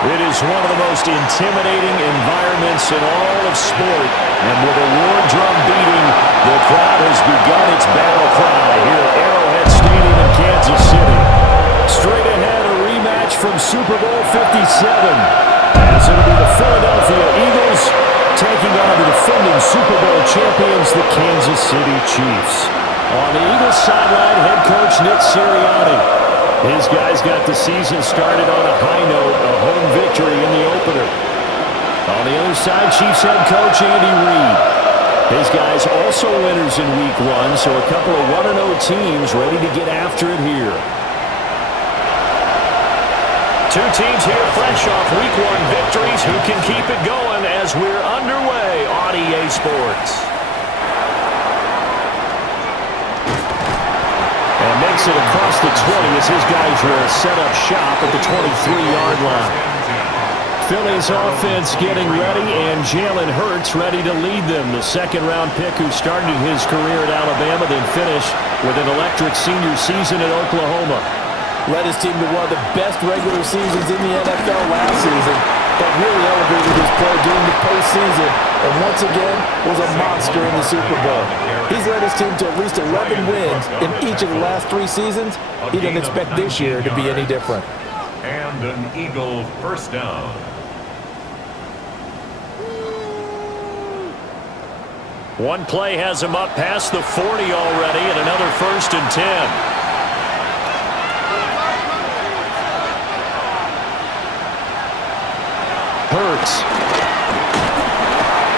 It is one of the most intimidating environments in all of sport. And with a war drum beating, the crowd has begun its battle cry here at Arrowhead Stadium in Kansas City. Straight ahead, a rematch from Super Bowl 57. As it'll be the Philadelphia Eagles taking on the defending Super Bowl champions, the Kansas City Chiefs. On the Eagles sideline, head coach Nick Sirianni. His guys got the season started on a high note, a home victory in the opener. On the other side, Chiefs head coach Andy Reid. His guys also winners in Week 1, so a couple of 1-0 teams ready to get after it here. Two teams here fresh off Week 1 victories. Who can keep it going as we're underway on EA Sports? And makes it across the 20 as his guys will set up shop at the 23-yard line. Philly's offense getting ready, and Jalen Hurts ready to lead them. The second-round pick who started his career at Alabama, then finished with an electric senior season at Oklahoma. Led his team to one of the best regular seasons in the NFL last season, but really elevated his play during the postseason, and once again was a monster in the Super Bowl. He's led his team to at least 11 wins in each of the last 3 seasons. He doesn't expect this year to be any different. And an Eagle first down. One play has him up past the 40 already, and another 1st and 10. Hurts.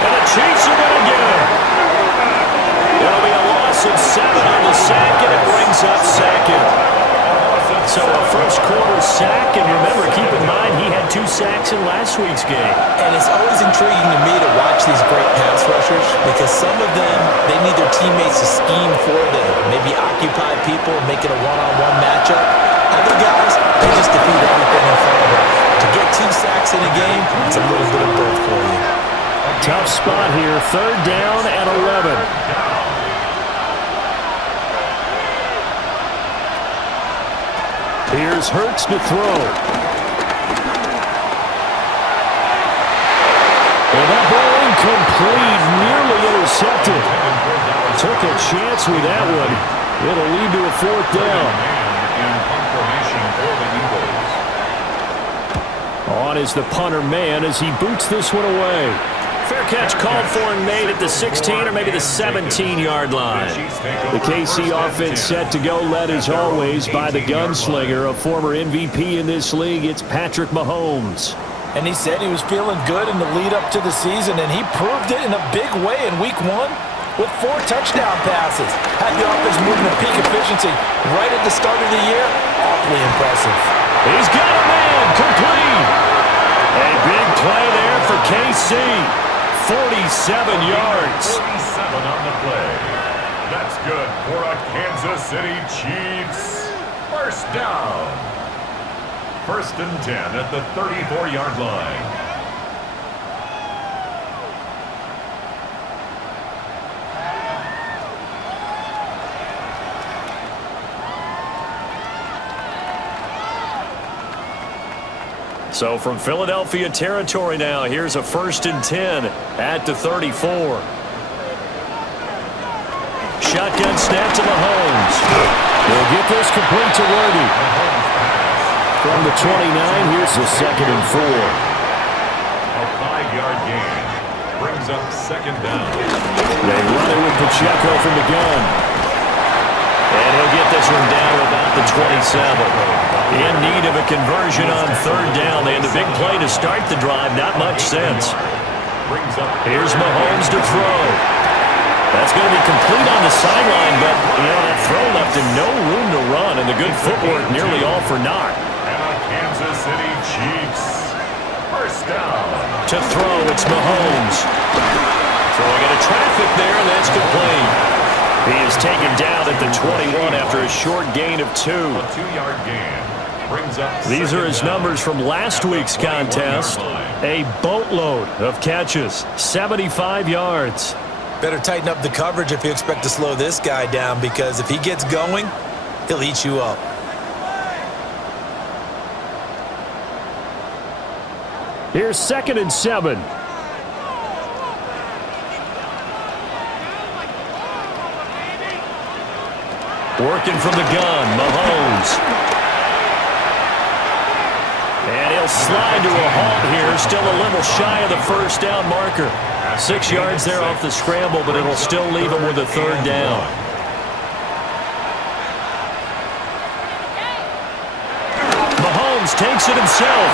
And the Chiefs are going to get him. It'll be a loss of 7 on the sack, and it brings up 2nd. So a first-quarter sack, and remember, keep in mind, he had 2 sacks in last week's game. And it's always intriguing to me to watch these great pass rushers because some of them, they need their teammates to scheme for them, maybe occupy people, make it a one-on-one matchup. Other guys, they just defeat everything in front of them. To get 2 sacks in a game, it's a little bit of both for you. Tough spot here, 3rd down and 11. Here's Hurts to throw. And that ball incomplete, nearly intercepted. Took a chance with that one. It'll lead to a 4th down. On is the punter man as he boots this one away. Fair catch called for and made at the 16 or maybe the 17-yard line. The KC offense set to go, led as always by the gunslinger, a former MVP in this league. It's Patrick Mahomes. And he said he was feeling good in the lead up to the season, and he proved it in a big way in Week 1 with 4 touchdown passes. Had the offense moving at peak efficiency right at the start of the year. Awfully impressive. He's got a man, complete. A big play there for KC. 47 yards. 47 on the play. That's good for a Kansas City Chiefs. First down. 1st and 10 at the 34-yard line. So from Philadelphia territory now, here's a 1st and 10 at the 34. Shotgun snap to Mahomes. They'll get this complete to Worthy. From the 29, here's the 2nd and 4. A 5-yard gain brings up 2nd down. They run it with Pacheco from the gun. And he'll get this one down to about the 27. In need of a conversion on 3rd down. They had the big play to start the drive. Not much sense. Here's Mahomes to throw. That's going to be complete on the sideline, but, that throw left him no room to run, and the good footwork nearly all for naught. And a Kansas City Chiefs. First down. To throw, it's Mahomes. Throwing into traffic there, and that's complete. He is taken down at the 21 after a short gain of 2. A 2-yard gain. These are his numbers from last week's contest. A boatload of catches, 75 yards. Better tighten up the coverage if you expect to slow this guy down, because if he gets going, he'll eat you up. Here's 2nd and 7. Working from the gun, Mahomes. And he'll slide to a halt here, still a little shy of the first down marker. 6 yards there off the scramble, but it'll still leave him with a 3rd down. Mahomes takes it himself,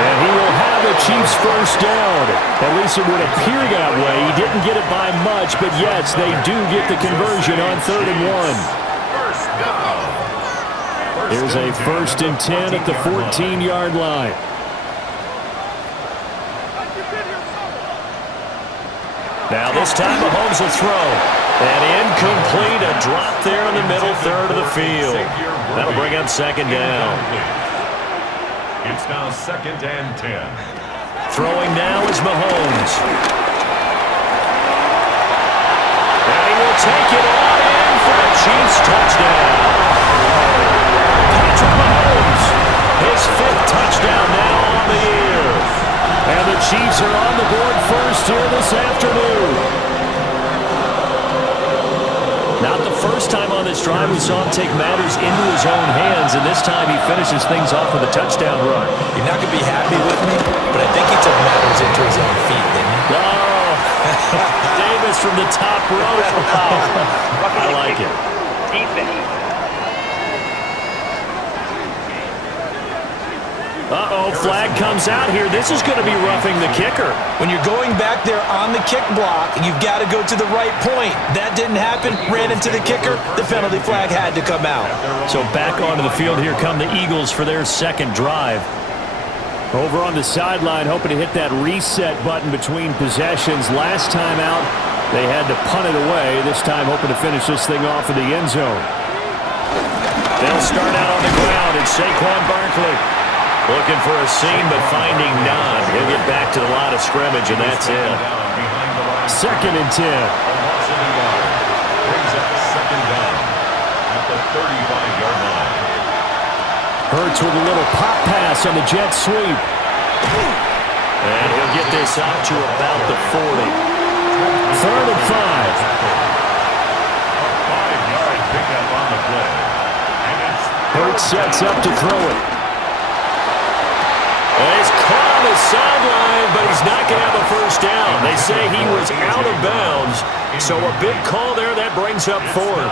and he will have the Chiefs' 1st down. At least it would appear that way. He didn't get it by much, but yes, they do get the conversion on 3rd and 1. Here's a 1st and 10 at the 14-yard line. Now this time Mahomes will throw. And incomplete, a drop there in the middle third of the field. That'll bring up 2nd down. It's now 2nd and 10. Throwing now is Mahomes. And he will take it on in for a Chiefs touchdown. Patrick Mahomes, his 5th touchdown now on the year. And the Chiefs are on the board first here this afternoon. Not the first time on this drive we saw him take matters into his own hands, and this time he finishes things off with a touchdown run. You're not going to be happy with me, but I think he took matters into his own feet, didn't he? Oh, Davis from the top rope. I like it. Defense. Uh-oh, flag comes out here. This is going to be roughing the kicker. When you're going back there on the kick block, you've got to go to the right point. That didn't happen. Ran into the kicker. The penalty flag had to come out. So back onto the field, here come the Eagles for their 2nd drive. Over on the sideline, hoping to hit that reset button between possessions. Last time out, they had to punt it away. This time, hoping to finish this thing off in the end zone. They'll start out on the ground, and Saquon Barkley looking for a seam, but finding none. He'll get back to the line of scrimmage, and that's it. 2nd and 10. Brings up 2nd down at the 35-yard line. Hurts with a little pop pass on the jet sweep. And he'll get this out to about the 40. 3rd and 5. A 5-yard pickup on the play. And it's Hurts sets up to throw it. He's caught on the sideline, but he's not going to have a 1st down. They say he was out of bounds, so a big call there. That brings up 4th.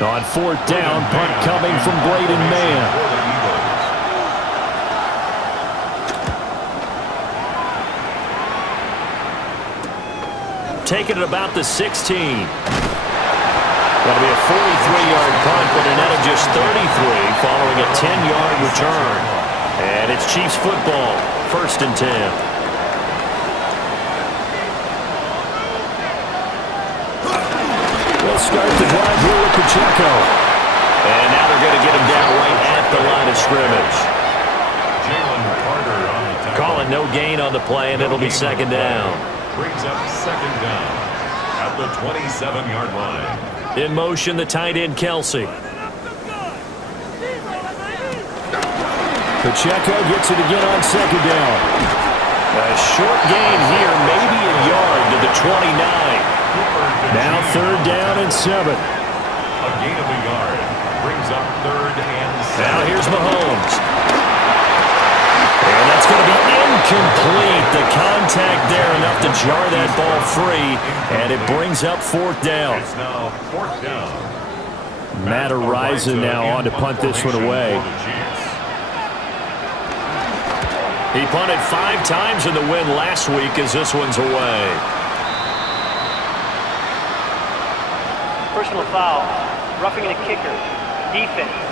On 4th down, punt coming from Braden Mann. Taking it about the 16. That'll be a 43-yard punt, but a net of just 33 following a 10-yard return. And it's Chiefs football, 1st and 10. They'll start the drive here with Pacheco. And now they're going to get him down right at the line of scrimmage. Calling no gain on the play, and it'll be 2nd down. Brings up 2nd down at the 27-yard line. In motion, the tight end, Kelsey. Pacheco gets it again on 2nd down. A short gain here, maybe a yard to the 29. Now 3rd down and 7. A gain of a yard. Brings up 3rd and 7. Now here's Mahomes. And that's going to be incomplete. The contact there enough to jar that ball free, and it brings up 4th down. It's now 4th down. Matt Araiza now on to punt this one away. He punted 5 times in the win last week as this one's away. Personal foul. Roughing the kicker. Defense.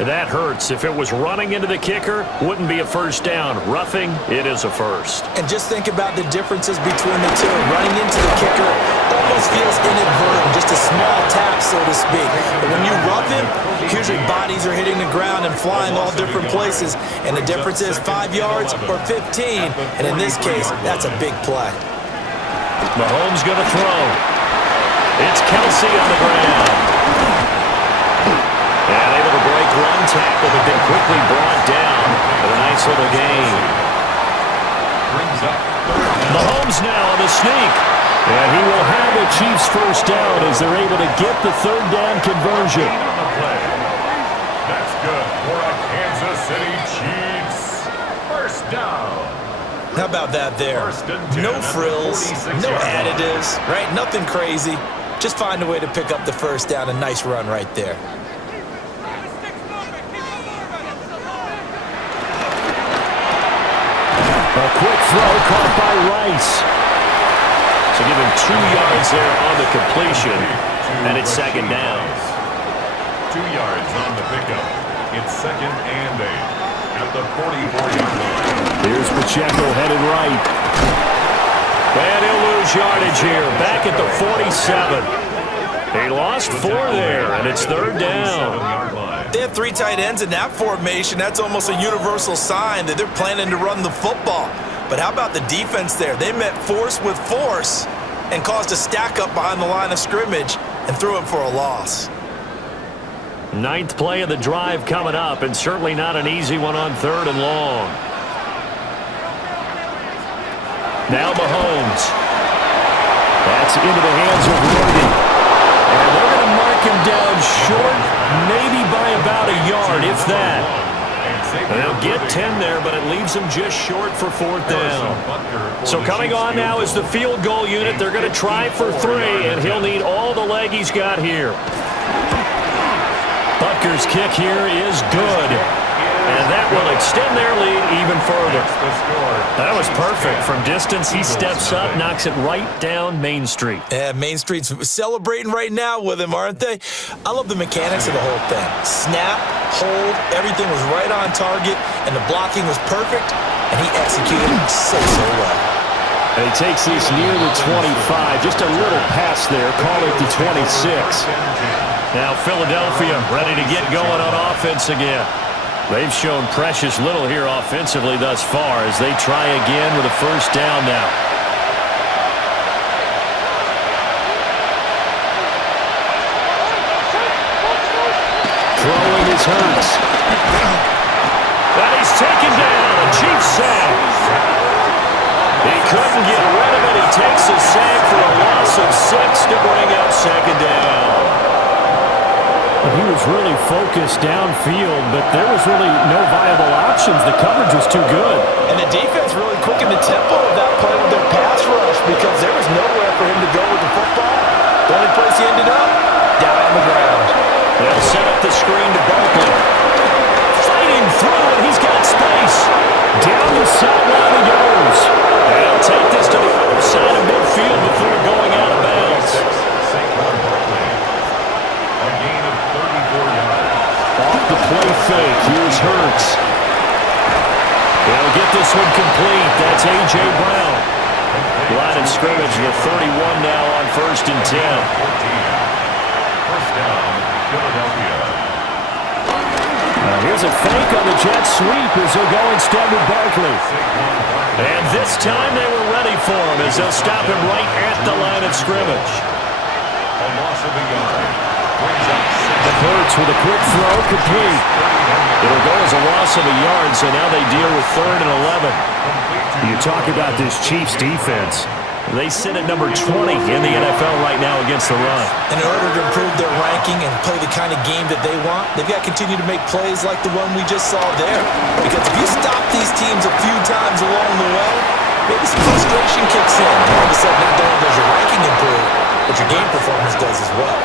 That hurts. If it was running into the kicker, wouldn't be a 1st down. Roughing, it is a 1st. And just think about the differences between the two. Running into the kicker almost feels inadvertent, just a small tap, so to speak. But when you rough him, usually bodies are hitting the ground and flying all different places. And the difference is 5 yards or 15. And in this case, that's a big play. Mahomes going to throw. It's Kelsey on the ground. And able to tackle, but then quickly brought down with a nice little gain. Mahomes now on the sneak. And he will have a Chiefs first down as they're able to get the third down conversion. That's good for a Kansas City Chiefs. First down. How about that there? No frills, no additives, right? Nothing crazy. Just find a way to pick up the first down. A nice run right there. A quick throw caught by Rice. So give him 2 yards there on the completion, and it's second down. 2 yards on the pickup. It's second and 8 at the 44-yard line. Here's Pacheco headed right. And he'll lose yardage here, back at the 47. He lost 4 there, and it's third down. They have 3 tight ends in that formation. That's almost a universal sign that they're planning to run the football. But how about the defense there? They met force with force and caused a stack up behind the line of scrimmage and threw it for a loss. 9th play of the drive coming up, and certainly not an easy one on 3rd and long. Now Mahomes. That's into the hands of Morgan. And they're going to mark him down short, maybe by about a yard, if that. They'll get 10 there, but it leaves them just short for 4th down. So coming on now is the field goal unit. They're going to try for 3, and he'll need all the leg he's got here. Butker's kick here is good. And that will extend their lead even further. That was perfect. From distance, he steps up, knocks it right down Main Street. Yeah, Main Street's celebrating right now with him, aren't they? I love the mechanics of the whole thing. Snap, hold, everything was right on target, and the blocking was perfect, and he executed so well. And he takes this near the 25. Just a little pass there. Call it the 26. Now Philadelphia ready to get going on offense again. They've shown precious little here offensively thus far as they try again with a first down now. Throwing his Hurts. And he's taken down. A Chiefs sack. He couldn't get rid of it. He takes a sack for a loss of 6 to bring up second down. He was really focused downfield, but there was really no viable options. The coverage was too good. And the defense really quickened the tempo of that play with their pass rush because there was nowhere for him to go with the football. The only place he ended up, down on the ground. They'll set up the screen to Barkley. Fighting through, and he's got space. Down the sideline he goes. They'll take this to the other side of midfield before going out of bounds. Off the play fake, here's Hurts. They'll get this one complete. That's A.J. Brown. Line of scrimmage, the 31 now on 1st and 10. First down, Philadelphia. Here's a fake on the jet sweep as they'll go instead with Barkley. And this time they were ready for him as they'll stop him right at the line of scrimmage. A loss of a yard. Hurts with a quick throw, complete. It'll go as a loss of a yard, so now they deal with 3rd and 11. You talk about this Chiefs defense. They sit at number 20 in the NFL right now against the run. In order to improve their ranking and play the kind of game that they want, they've got to continue to make plays like the one we just saw there. Because if you stop these teams a few times along the way, maybe some frustration kicks in. All of a sudden, not only does your ranking improve, but your game performance does as well.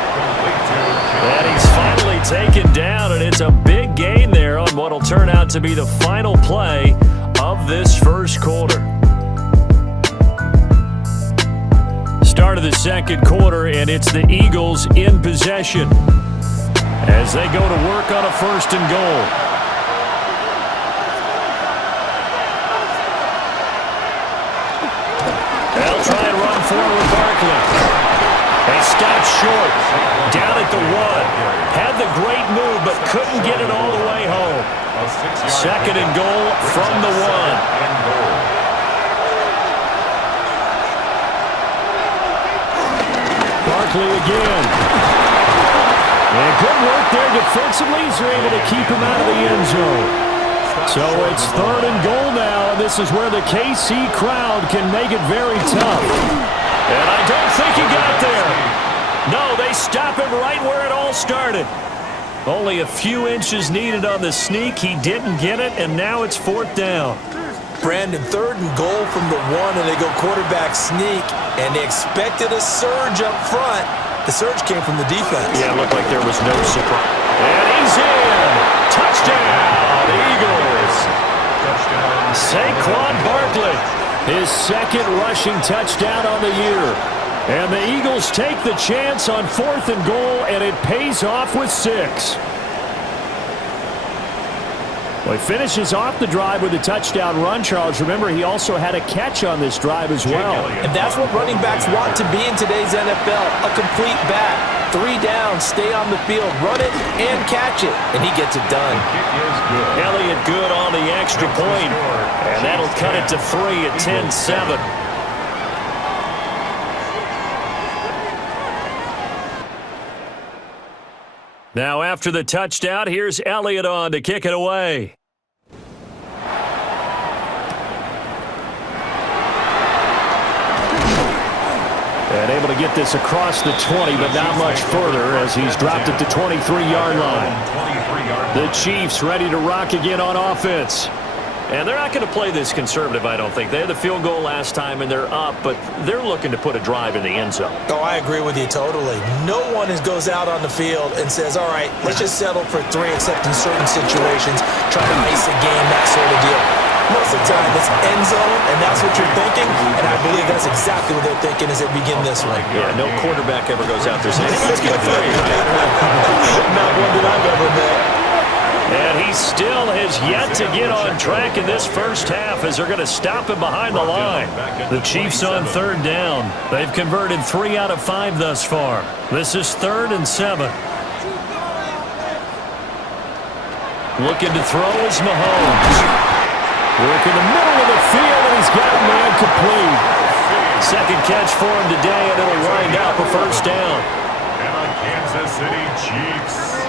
And he's finally taken down, and it's a big gain there on what will turn out to be the final play of this first quarter. Start of the second quarter, and it's the Eagles in possession as they go to work on a 1st and goal. They'll try and run forward Barkley. They stopped short, down at the 1. Had the great move, but couldn't get it all the way home. 2nd and goal from the 1. Barkley again. And good work there defensively as they're able to keep him out of the end zone. So it's 3rd and goal now, and this is where the KC crowd can make it very tough. And I don't think he got there. No, they stop him right where it all started. Only a few inches needed on the sneak. He didn't get it, and now it's 4th down. Brandon, 3rd and goal from the 1, and they go quarterback sneak, and they expected a surge up front. The surge came from the defense. Yeah, it looked like there was no surprise. And he's in. Touchdown, Eagles. Saquon Barkley, his 2nd rushing touchdown on the year. And the Eagles take the chance on 4th and goal, and it pays off with 6. Well, he finishes off the drive with a touchdown run, Charles. Remember, he also had a catch on this drive as well. And that's what running backs want to be in today's NFL, a complete back. 3 down, stay on the field, run it, and catch it. And he gets it done. Elliott good on the extra point, and that'll cut it to 3 at 10-7. Now after the touchdown, here's Elliott on to kick it away. And able to get this across the 20, but not much further as he's dropped it to 23-yard line. The Chiefs ready to rock again on offense. And they're not going to play this conservative, I don't think. They had the field goal last time, and they're up, but they're looking to put a drive in the end zone. Oh, I agree with you totally. No one goes out on the field and says, all right, let's just settle for 3, except in certain situations, trying to ice a game, that sort of deal. Most of the time, it's end zone, and that's what you're thinking, and I believe that's exactly what they're thinking as they begin this one. Yeah, no quarterback ever goes out there saying, let's get 3. Not one that I've ever met. And he still has yet to get on track in this first half as they're going to stop him behind the line. The Chiefs on 3rd down. They've converted 3 out of 5 thus far. This is 3rd and 7. Looking to throw is Mahomes. Work in the middle of the field, and he's got a man complete. 2nd catch for him today, and it'll wind up a 1st down. And the Kansas City Chiefs,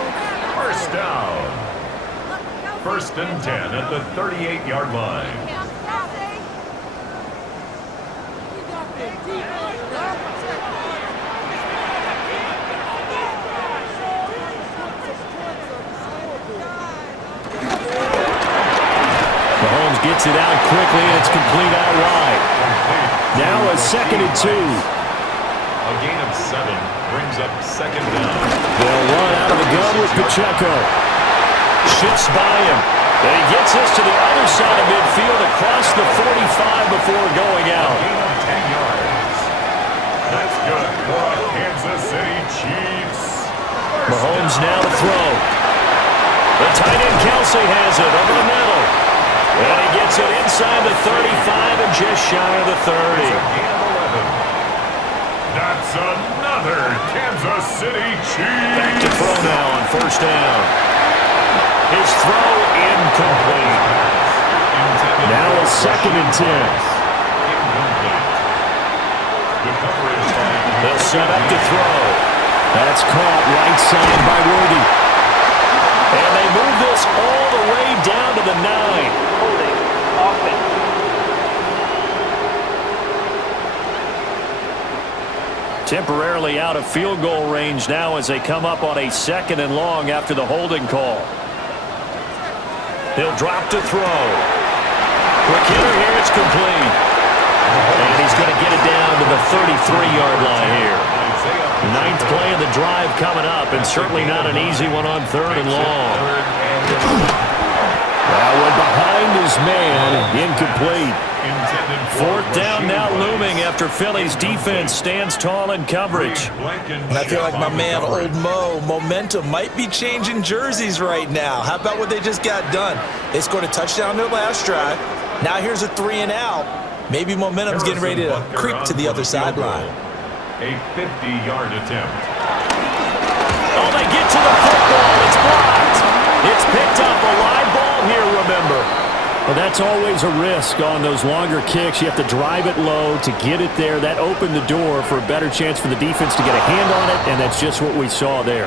1st down. 1st and 10 at the 38-yard line. Mahomes gets it out quickly, and it's complete out wide. Now a 2nd and 2. A gain of 7 brings up 2nd down. They'll run out of the gun with Pacheco. Shifts by him. And he gets this to the other side of midfield across the 45 before going out. Gain of 10 yards. That's good for the Kansas City Chiefs. Mahomes now to throw. The tight end Kelsey has it over the middle. And he gets it inside the 35 and just shy of the 30. Gain of 11. That's another Kansas City Chiefs. Back to throw now on 1st down. His throw incomplete. Now a 2nd and 10. They'll set up to throw. That's caught right side by Worthy. And they move this all the way down to the 9. Holding offense. Temporarily out of field goal range now as they come up on a 2nd and long after the holding call. He'll drop to throw. Quick hitter here, it's complete. And he's going to get it down to the 33-yard line here. 9th play of the drive coming up, and certainly not an easy one on 3rd and long. That one behind his man, incomplete. 4th down now looming after Philly's defense stands tall in coverage. And I feel like my man, Old Mo, momentum might be changing jerseys right now. How about what they just got done? They scored a touchdown their last drive. Now here's a 3 and out. Maybe momentum's getting ready to creep to the other sideline. A 50-yard attempt. Oh, they get to the football. It's blocked. It's picked up. A live ball here, remember. Well, that's always a risk on those longer kicks. You have to drive it low to get it there. That opened the door for a better chance for the defense to get a hand on it, and that's just what we saw there.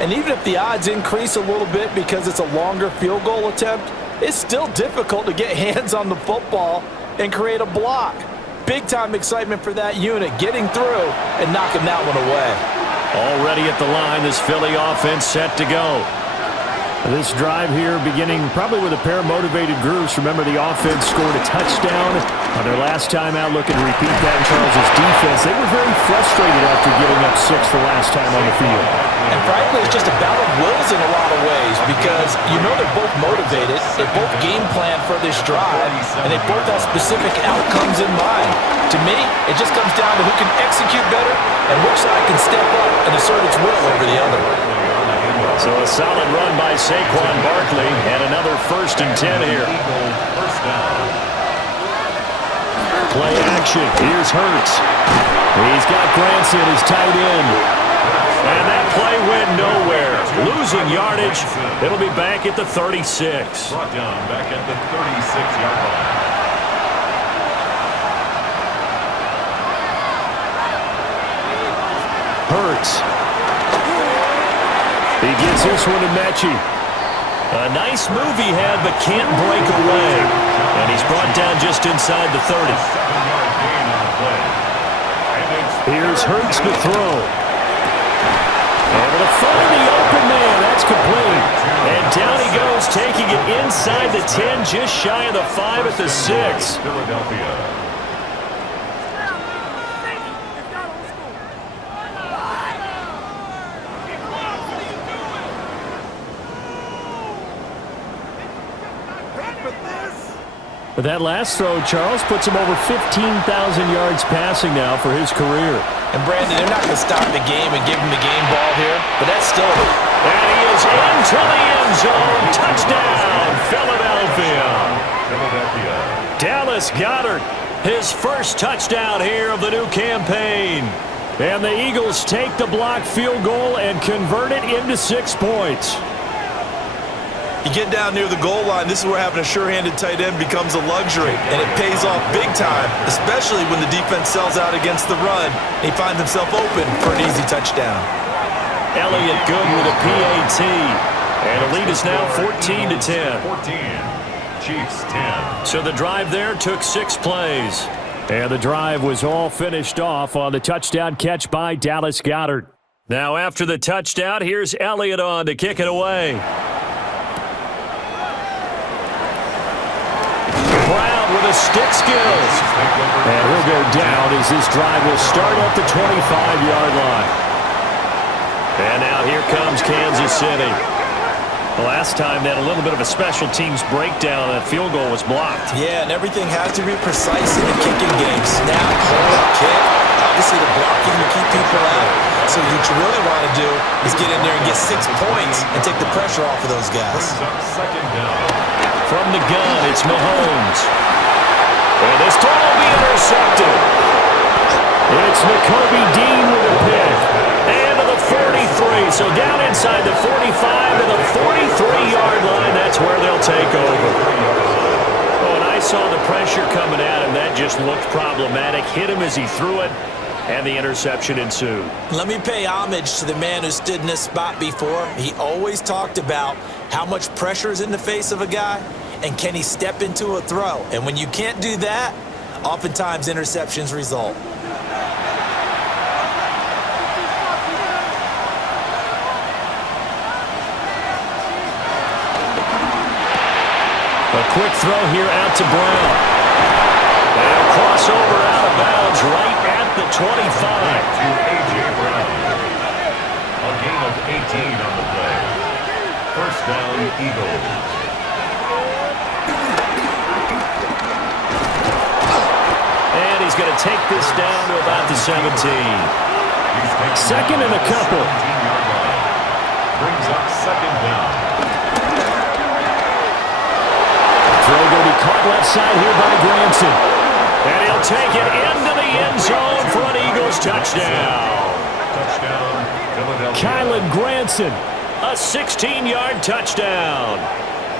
And even if the odds increase a little bit because it's a longer field goal attempt, it's still difficult to get hands on the football and create a block. Big-time excitement for that unit, getting through and knocking that one away. Already at the line, this Philly offense set to go. This drive here beginning probably with a pair of motivated groups. Remember, the offense scored a touchdown on their last time out, looking to repeat that in Charles' defense. They were very frustrated after giving up 6 the last time on the field. And frankly, it's just a battle of wills in a lot of ways because you know they're both motivated, they both game plan for this drive, and they both have specific outcomes in mind. To me, it just comes down to who can execute better and which side can step up and assert its will over the other. So a solid run by Saquon Barkley and another 1st and 10 here. Play action. Here's Hurts. He's got Granson as tight end. And that play went nowhere. Losing yardage. It'll be back at the 36. Brought down back at the 36-yard line. Hurts. He gets this one to Mechie. A nice move he had, but can't break away. And he's brought down just inside the 30. 7-yard gain on the play. Here's Hurts to throw. Able to find the open man. That's complete. And down he goes, taking it inside the 10, just shy of the 5 at the 6. Philadelphia. But that last throw, Charles, puts him over 15,000 yards passing now for his career. And Brandon, they're not going to stop the game and give him the game ball here, but that's still... And he is into the end zone. Touchdown, Philadelphia. Dallas Goedert, his first touchdown here of the new campaign. And the Eagles take the blocked field goal and convert it into 6 points. You get down near the goal line, this is where having a sure-handed tight end becomes a luxury, and it pays off big time, especially when the defense sells out against the run. He finds himself open for an easy touchdown. Elliott good with a PAT, and the lead is now 14-10. 14, Chiefs 10. So the drive there took 6 plays, and the drive was all finished off on the touchdown catch by Dallas Goedert. Now after the touchdown, here's Elliott on to kick it away. With a stick skills. And he'll go down as this drive will start at the 25-yard line. And now here comes Kansas City. The last time they had a little bit of a special teams breakdown, that field goal was blocked. Yeah, and everything has to be precise in the kicking game. Snap, hold, kick. Obviously the blocking to keep people out. So what you really want to do is get in there and get 6 points and take the pressure off of those guys. Second down. From the gun, it's Mahomes. And this throw will be intercepted. It's Nakobe Dean with a pick. And to the 43. So down inside the 45 to the 43-yard line. That's where they'll take over. Oh, and I saw the pressure coming at him. That just looked problematic. Hit him as he threw it. And the interception ensued. Let me pay homage to the man who stood in this spot before. He always talked about how much pressure is in the face of a guy and can he step into a throw. And when you can't do that, oftentimes interceptions result. A quick throw here out to Brown. And a crossover out of bounds right at the 25. To A.J. Brown. A gain of 18 on the play. First down, Eagles. And he's going to take this down to about the 17. Second and a couple. 17-yard line. Brings up second down. Throw going to be caught left side here by Granson. And he'll take it into the end zone for an Eagles touchdown. Touchdown, Philadelphia. Kylan Granson, a 16-yard touchdown.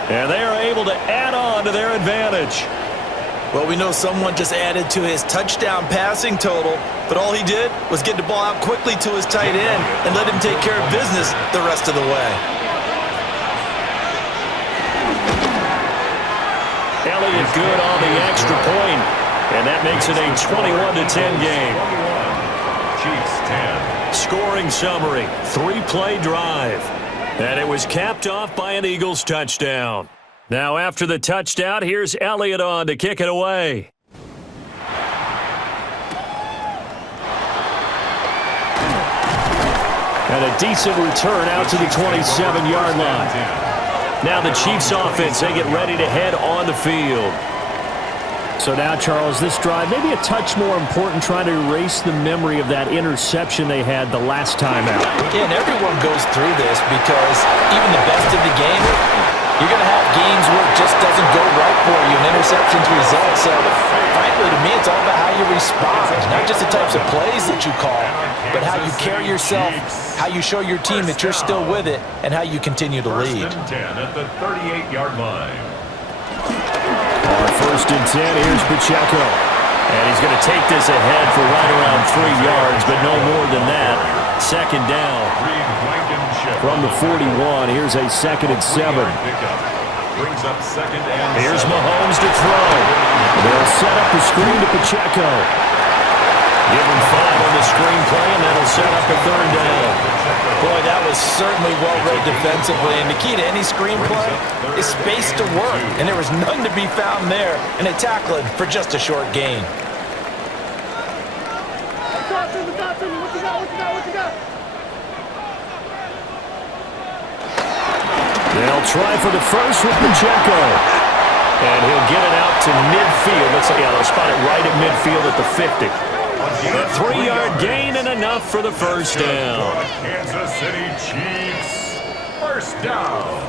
And they are able to add on to their advantage. Well, we know someone just added to his touchdown passing total, but all he did was get the ball out quickly to his tight end and let him take care of business the rest of the way. Elliott good on the extra point, and that makes it a 21-10 game. Chiefs 10. Scoring summary, 3-play drive. And it was capped off by an Eagles touchdown. Now after the touchdown, here's Elliott on to kick it away. And a decent return out to the 27-yard line. Now the Chiefs offense, they get ready to head on the field. So now, Charles, this drive, maybe a touch more important, trying to erase the memory of that interception they had the last time out. Yeah, and everyone goes through this because even the best in the game, you're going to have games where it just doesn't go right for you and interceptions result. So, frankly, to me, it's all about how you respond, not just the types of plays that you call, but how you carry yourself, how you show your team that you're still with it, and how you continue to lead. First and 10 at the 38-yard line. On first and 10, here's Pacheco. And he's going to take this ahead for right around 3 yards, but no more than that. Second down. From the 41, here's a 2nd and 7. Brings up 2nd and 7. Here's Mahomes to throw. They'll set up the screen to Pacheco. Give him 5 on the screen play, and that'll set up a 3rd down. Boy, that was certainly well read defensively, and the key to any screen play is space to work, and there was none to be found there, and they tackle it for just a short gain. They'll try for the first with Pacheco. And he'll get it out to midfield. They'll spot it right at midfield at the 50. A 3-yard gain and enough for the first down. Kansas City Chiefs. First down.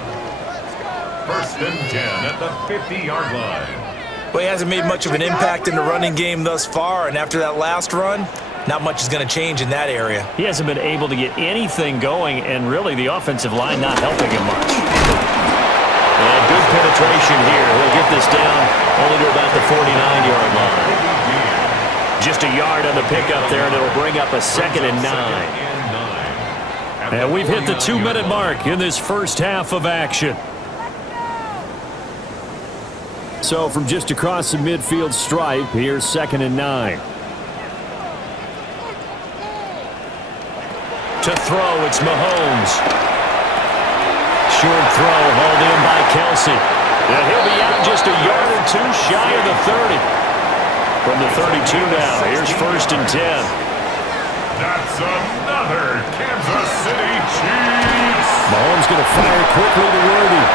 First and 10 at the 50-yard line. Well, he hasn't made much of an impact in the running game thus far, and after that last run, not much is going to change in that area. He hasn't been able to get anything going, and really the offensive line not helping him much. And good penetration here. He'll get this down only to about the 49-yard line. Just a yard on the pickup there, and it'll bring up a 2nd and 9. And we've hit the 2-minute mark in this first half of action. So from just across the midfield stripe, here's 2nd and 9. To throw, it's Mahomes. Short throw, hauled in by Kelsey. And he'll be out just a yard or 2 shy of the 30. From the 32 now, here's 1st and 10. That's another Kansas City Chiefs. Mahomes going to fire quickly to Worthy.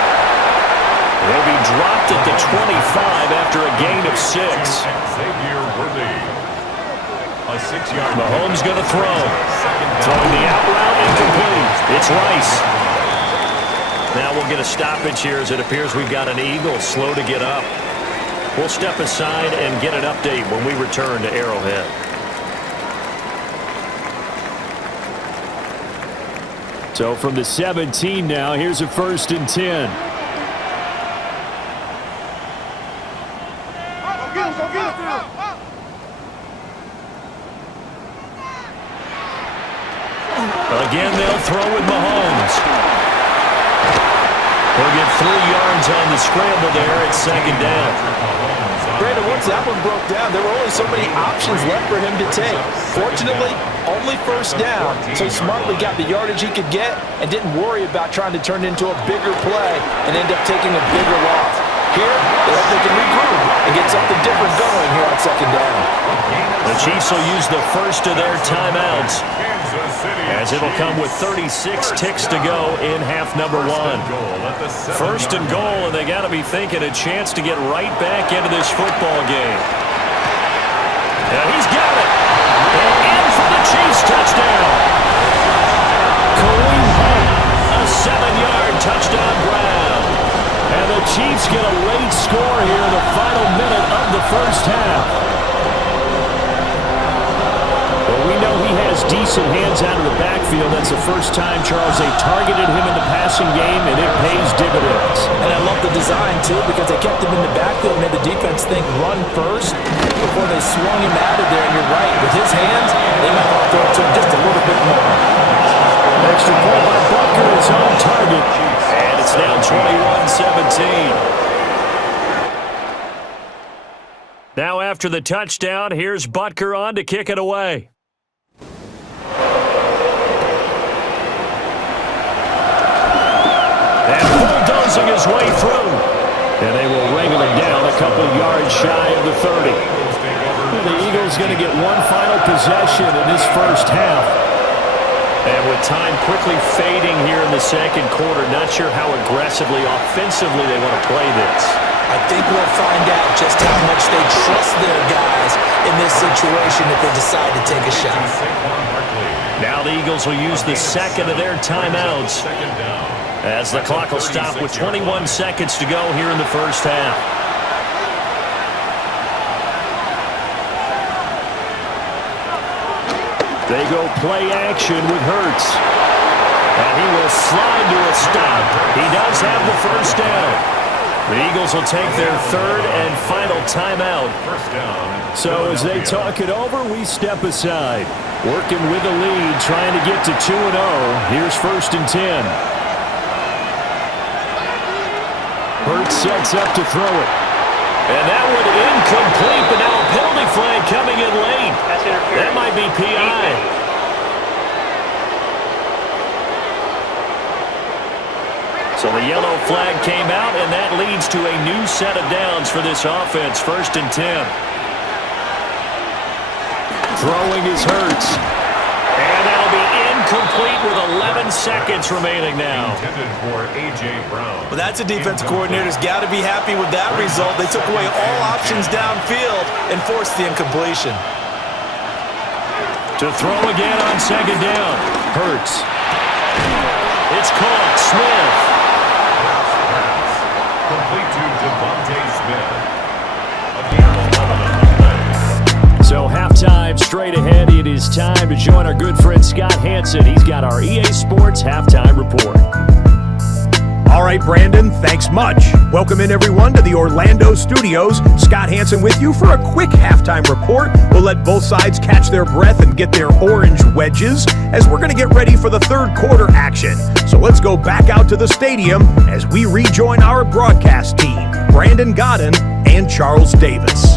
He'll be dropped at the 25 after a gain of 6. Xavier Worthy. A 6-yard. Mahomes going to throw. Throwing the out route incomplete. It's Rice. Now we'll get a stoppage here as it appears we've got an Eagle slow to get up. We'll step aside and get an update when we return to Arrowhead. So from the 17 now, here's a 1st and 10. Again, they'll throw with Mahomes. He'll get 3 yards on the scramble there at 2nd down. Brandon, once that one broke down, there were only so many options left for him to take. Fortunately, only 1st down, so he smartly got the yardage he could get and didn't worry about trying to turn it into a bigger play and end up taking a bigger loss. Here, they hope they can regroup and get something different going here on 2nd down. The Chiefs will use the first of their timeouts, as it'll come with 36 ticks to go in half number 1. 1st and goal, and they got to be thinking a chance to get right back into this football game. And he's got it. And in for the Chiefs touchdown. Kareem Hunt, a 7-yard touchdown grab. And the Chiefs get a late score here in the final minute of the first half. We know he has decent hands out of the backfield. That's the first time, Charles, they targeted him in the passing game, and it pays dividends. And I love the design, too, because they kept him in the backfield, made the defense think run first before they swung him out of there. And you're right, with his hands, they might want to throw it to him just a little bit more. Extra point by Butker is on target. And it's now 21-17. Now after the touchdown, here's Butker on to kick it away. And bulldozing his way through. And they will wrangle it down a couple yards shy of the 30. The Eagles going to get one final possession in this first half. And with time quickly fading here in the second quarter, not sure how aggressively, offensively they want to play this. I think we'll find out just how much they trust their guys in this situation if they decide to take a shot. Now the Eagles will use the second of their timeouts as the clock will stop with 21 seconds to go here in the first half. They go play action with Hurts. And he will slide to a stop. He does have the first down. The Eagles will take their third and final timeout. So as they talk it over, we step aside. Working with the lead, trying to get to 2-0. Here's 1st and 10. Hurts sets up to throw it. And that one incomplete, but now a penalty flag coming in late. That's interference. That might be PI. So the yellow flag came out, and that leads to a new set of downs for this offense. 1st and 10. Throwing is Hurts. And that'll be incomplete with 11 seconds remaining now. Intended for A.J. Brown. Well, that's a defense coordinator's got to be happy with that result. They took away all options downfield and forced the incompletion. To throw again on 2nd down. Hurts. It's caught. Smith. Complete to Devontae Smith. So halftime straight ahead. It is time to join our good friend Scott Hansen. He's got our EA Sports Halftime Report. All right, Brandon, thanks much. Welcome in, everyone, to the Orlando studios. Scott Hansen with you for a quick halftime report. We'll let both sides catch their breath and get their orange wedges as we're going to get ready for the third quarter action. So let's go back out to the stadium as we rejoin our broadcast team, Brandon Godden and Charles Davis.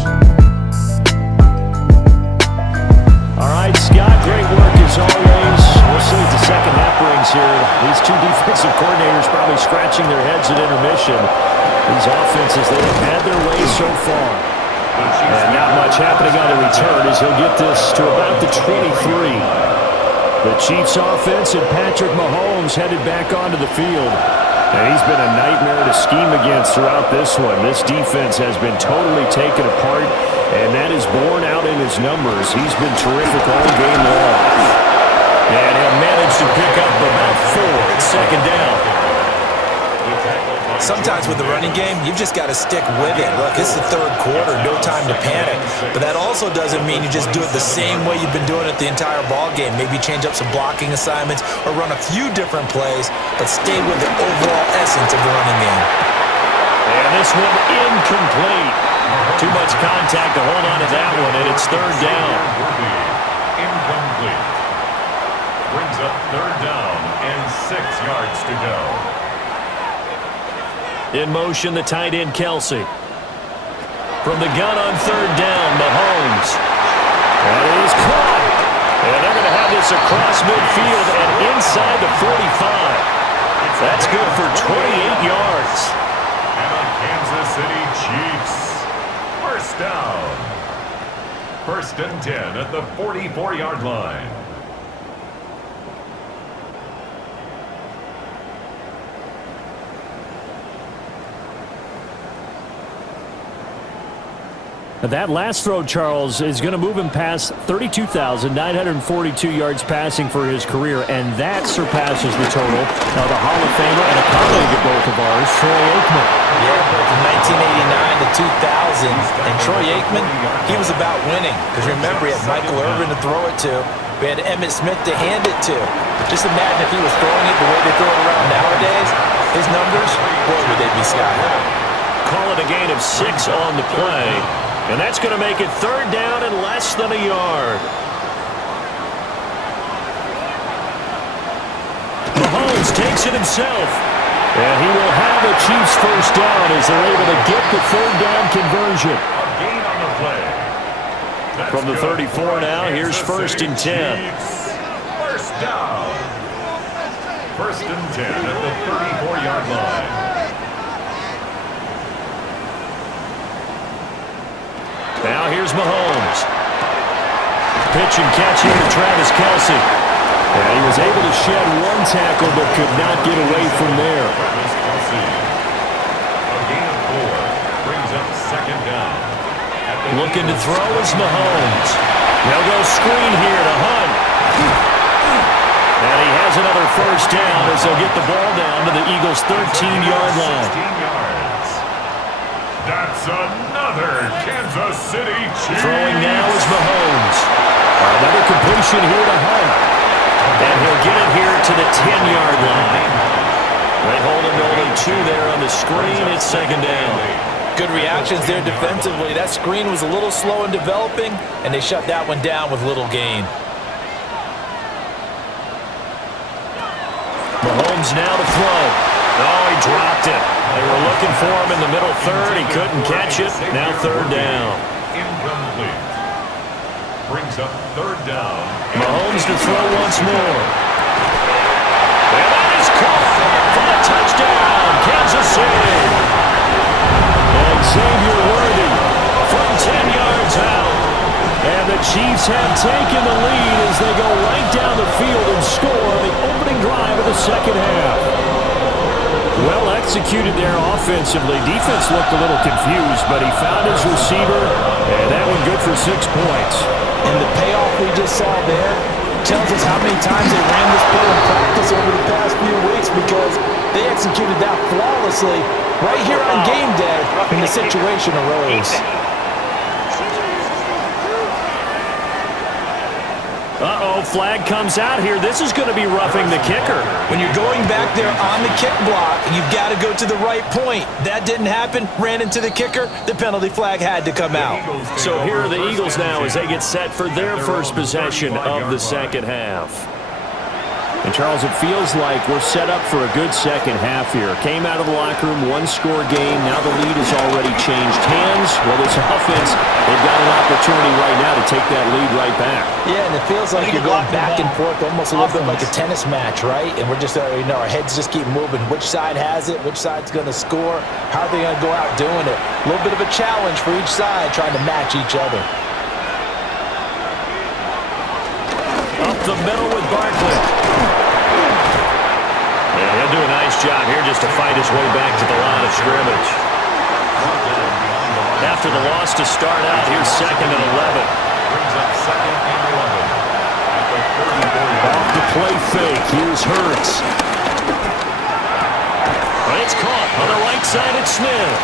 All right, Scott, great work as always. We'll see what the second half brings here. These two defensive coordinators probably scratching their heads at intermission. These offenses, they have had their way so far. And not much happening on the return as he'll get this to about the 23. The Chiefs offense and Patrick Mahomes headed back onto the field. And he's been a nightmare to scheme against throughout this one. This defense has been totally taken apart, and that is borne out in his numbers. He's been terrific all game long. And he'll manage to pick up about 4 at 2nd down. Sometimes with the running game, you've just got to stick with it. Look, it's the third quarter, no time to panic. But that also doesn't mean you just do it the same way you've been doing it the entire ball game. Maybe change up some blocking assignments or run a few different plays, but stay with the overall essence of the running game. And this one incomplete. Too much contact to hold on to that one, and it's 3rd down. Incomplete. Brings up 3rd down and 6 yards to go. In motion, the tight end, Kelsey. From the gun on 3rd down, Mahomes. That is caught. And they're going to have this across midfield and inside the 45. That's good for 28 yards. And the Kansas City Chiefs. 1st down. 1st and 10 at the 44-yard line. That last throw, Charles, is going to move him past 32,942 yards passing for his career, and that surpasses the total of the Hall of Famer and a colleague of both of ours, Troy Aikman. Yeah, but from 1989 to 2000, and Troy Aikman, he was about winning. Because remember, he had Michael Irvin to throw it to. We had Emmitt Smith to hand it to. Just imagine if he was throwing it the way they throw it around nowadays. his numbers, boy, would they be sky high. Call it a gain of 6 on the play. And that's going to make it third down and less than a yard. Mahomes takes it himself. And he will have a Chiefs first down as they're able to get the third down conversion. A gain on the play. That's From the good 34 now, here's Kansas first City and 10. Chiefs. First down. First and 10 at the 34-yard line. Now here's Mahomes. Pitch and catch here to Travis Kelce. And he was able to shed one tackle but could not get away from there. Travis Kelce. A gain of 4 brings up second down. Looking to throw is Mahomes. They'll go screen here to Hunt. And he has another first down as they'll get the ball down to the Eagles' 13-yard line. 16 yards. That's another Kansas City Chiefs. Throwing now is Mahomes. Another completion here to Hunt. And he'll get it here to the 10-yard line. They hold him to only 2 there on the screen. It's second down. Good reactions there defensively. That screen was a little slow in developing, and they shut that one down with little gain. Mahomes now to throw. Oh, he dropped it. They were looking for him in the middle third. He couldn't catch it. Now third down. Incomplete. Brings up third down. Mahomes to throw once more. And that is caught for the touchdown, Kansas City. And Xavier Worthy from 10 yards out. And the Chiefs have taken the lead as they go right down the field and score on the opening drive of the second half. Well executed there offensively. Defense looked a little confused, but he found his receiver, and that one good for 6 points. And the payoff we just saw there tells us how many times they ran this play in practice over the past few weeks, because they executed that flawlessly right here on game day when the situation arose. Uh-oh, flag comes out here. This is going to be roughing the kicker. When you're going back there on the kick block, you've got to go to the right point. That didn't happen. Ran into the kicker. The penalty flag had to come out. So here are the Eagles now as they get set for their first possession of the second half. And, Charles, it feels like we're set up for a good second half here. Came out of the locker room, one-score game. Now the lead has already changed hands. Well, this offense, they've got an opportunity right now to take that lead right back. Yeah, and it feels like you're going back and forth almost a little bit like a tennis match, right? And we're just, our heads just keep moving. Which side has it? Which side's going to score? How are they going to go out doing it? A little bit of a challenge for each side trying to match each other. Up the middle with Barkley. Yeah, he'll do a nice job here just to fight his way back to the line of scrimmage. After the loss to start out, here's second and 11. Brings up second and 11. At the 34-yard. Off the play fake, here's Hurts. It's caught on the right side at Smith.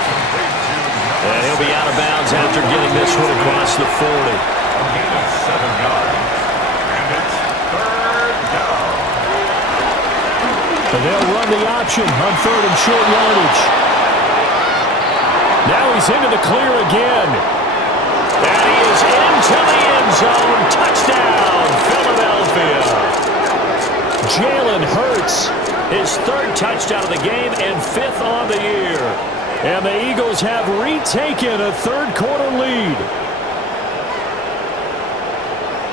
And he'll be out of bounds after getting this one across the 40. A gain of 7 yards. And it's third down. And they'll run the option on third and short yardage. Now he's into the clear again. And he is into the end zone. Touchdown, Philadelphia. Jalen Hurts, his third touchdown of the game and 5th on the year. And the Eagles have retaken a third-quarter lead.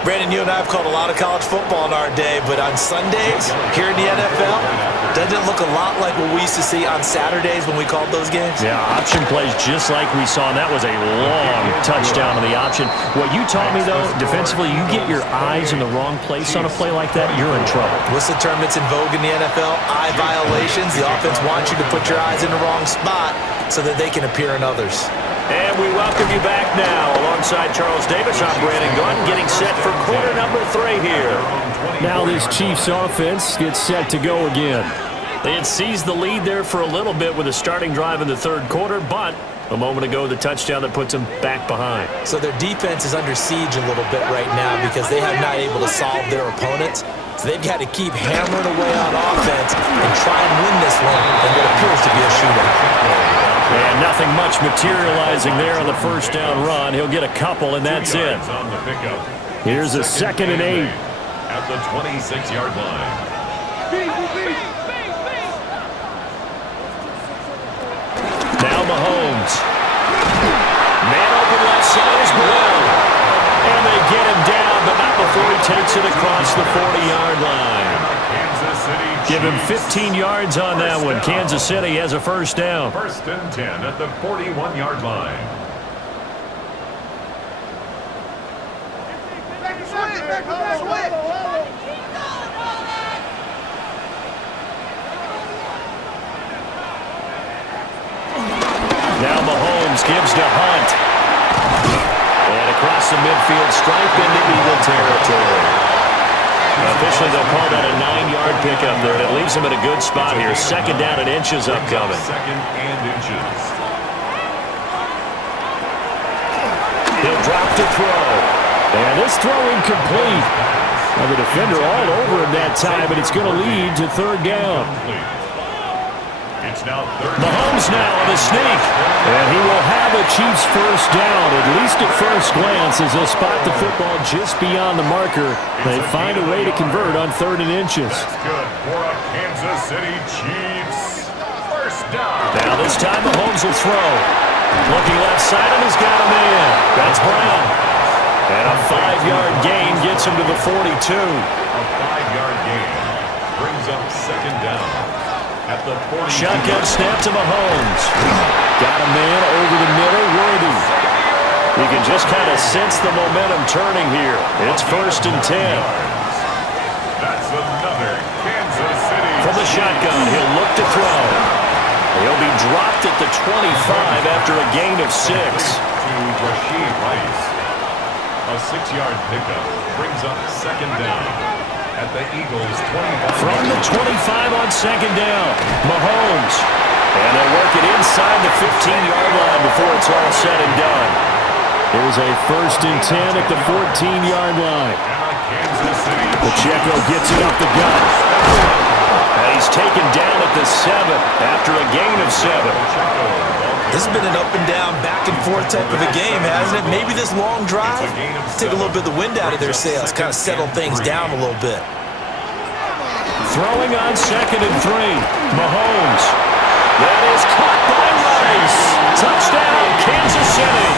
Brandon, you and I have called a lot of college football in our day, but on Sundays here in the NFL, doesn't it look a lot like what we used to see on Saturdays when we called those games? Yeah, option plays just like we saw, and that was a long touchdown on the option. What you taught me, though, defensively, you get your eyes in the wrong place on a play like that, you're in trouble. What's the term that's in vogue in the NFL? Eye violations. The offense wants you to put your eyes in the wrong spot so that they can appear in others. And we welcome you back now. Alongside Charles Davis, I'm Brandon Gunn, getting set for quarter number 3 here. Now this Chiefs offense gets set to go again. They had seized the lead there for a little bit with a starting drive in the third quarter, but a moment ago, the touchdown that puts them back behind. So their defense is under siege a little bit right now because they have not able to solve their opponents. They've got to keep hammering away on offense and try and win this one in what appears to be a shootout. And nothing much materializing there on the first down run. He'll get a couple, and that's it. Here's a 2nd and 8. At the 26-yard line. Now Mahomes. Man open left side is below. And they get him down, but not before he takes it across the 40-yard line. Give him 15 yards on that one. Kansas City has a first down. 1st and 10 at the 41-yard line. Now Mahomes gives to Hunt. And across the midfield stripe into Eagle territory. Officially, they'll call that a 9-yard pickup there. That leaves him in a good spot here. 2nd down and inches upcoming. 2nd and inches. He'll drop to throw. And this throw incomplete. Now the defender all over him that time, but it's going to lead to 3rd down. It's now 3rd. Mahomes now on the sneak. And he will have a Chiefs first down, at least at first glance, as they'll spot the football just beyond the marker. They find a way to convert on 3rd and inches. That's good for a Kansas City Chiefs. First down. Now this time Mahomes will throw. Looking left side, and he's got a man. That's Brown. And a 5-yard gain gets him to the 42. A 5-yard gain brings up 2nd down. At the 40. Shotgun snap to Mahomes. Got a man over the middle, Worthy. You can just kind of sense the momentum turning here. It's 1st and 10. That's another Kansas City. From the shotgun, he'll look to throw. He'll be dropped at the 25 after a gain of 6. To Rashid Rice. A 6-yard pickup brings up 2nd down. At the Eagles' 25. From the 25 on 2nd down, Mahomes. And they'll work it inside the 15-yard line before it's all said and done. Here's a 1st and 10 at the 14-yard line. Pacheco gets it up the gut. And he's taken down at the 7 after a gain of 7. This has been an up and down, back and forth type of a game, hasn't it? Maybe this long drive, take a little bit of the wind out of their sails, kind of settle things down a little bit. Throwing on 2nd and 3, Mahomes. That is caught by Rice. Touchdown, Kansas City.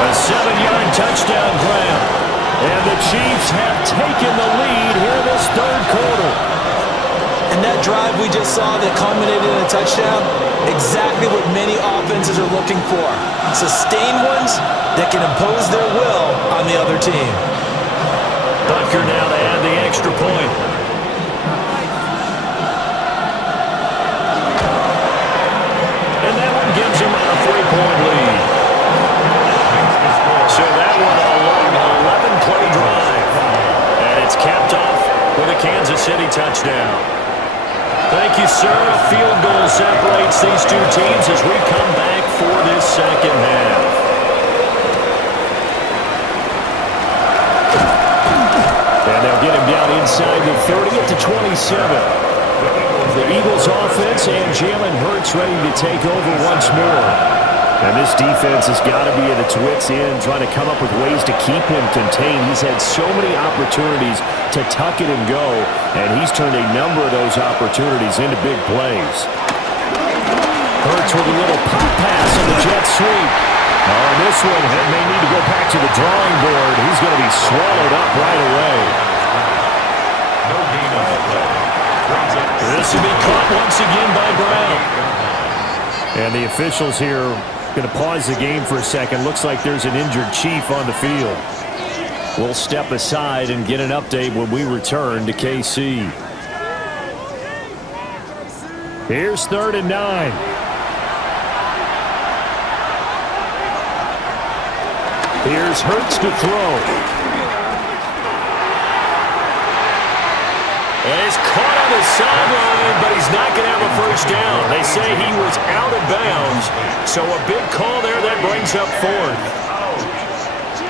A 7-yard touchdown grab. And the Chiefs have taken the lead here this 3rd quarter. And that drive we just saw that culminated in a touchdown, exactly what many offenses are looking for. Sustained ones that can impose their will on the other team. Bunker now to add the extra point. And that one gives him a 3-point lead. So that one a long 11-play drive. And it's capped off with a Kansas City touchdown. Thank you, sir. A field goal separates these two teams as we come back for this 2nd half. And they'll get him down inside the 30 at the 27. The Eagles offense and Jalen Hurts ready to take over once more. And this defense has got to be at its wits' end, trying to come up with ways to keep him contained. He's had so many opportunities to tuck it and go, and he's turned a number of those opportunities into big plays. Hurts with a little pop pass on the jet sweep. Oh, this one may need to go back to the drawing board. He's going to be swallowed up right away. No gain on the play. This will be caught once again by Brown. And the officials here going to pause the game for a second. Looks like there's an injured Chief on the field. We'll step aside and get an update when we return to KC. Here's 3rd and 9. Here's Hurts to throw. And he's caught on the sideline, but he's not going to have a first down. They say he was out of bounds, so a big call there that brings up 4th.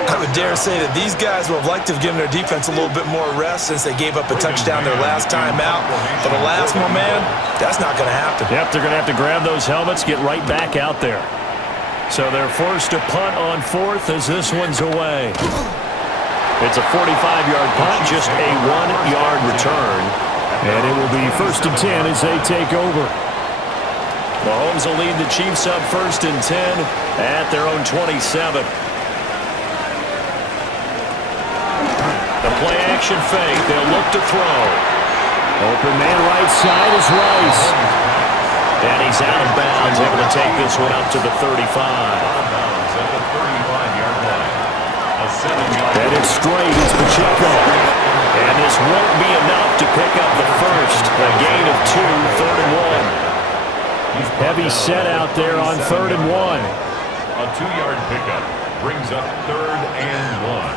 I would dare say that these guys would have liked to have given their defense a little bit more rest since they gave up a touchdown their last time out. For the last one, man, that's not going to happen. Yep, they're going to have to grab those helmets, get right back out there. So they're forced to punt on fourth as this one's away. It's a 45-yard punt, just a 1-yard return. And it will be 1st and 10 as they take over. Mahomes will lead the Chiefs up 1st and 10 at their own 27. The play-action fake. They'll look to throw. Open man right side is Rice. And he's out of bounds, able to take this one up to the 35. And it's straight. It's Pacheco. And this won't be enough to pick up the first. A gain of 2, 3rd and 1. Heavy set out there on 3rd and 1. A 2-yard pickup brings up 3rd and 1.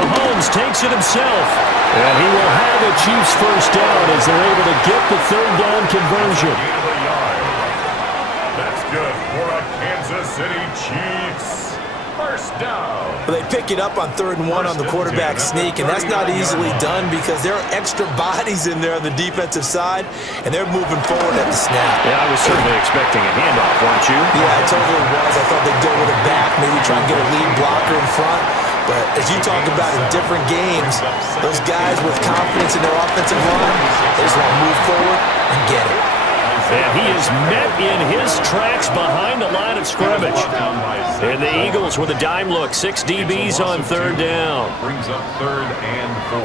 Mahomes takes it himself. And he will have a Chiefs first down as they're able to get the 3rd down conversion. That's good for a Kansas City Chiefs. First down. They pick it up on 3rd and 1 on the quarterback sneak, and that's not easily done because there are extra bodies in there on the defensive side, and they're moving forward at the snap. Yeah, I was certainly expecting a handoff, weren't you? Yeah, I totally was. I thought they'd go with it back, maybe try and get a lead blocker in front. But as you talk about in different games, those guys with confidence in their offensive line, they just want to move forward and get it. And he is met in his tracks behind the line of scrimmage. And the Eagles with a dime look. 6 DBs on 3rd down. Brings up 3rd and 4.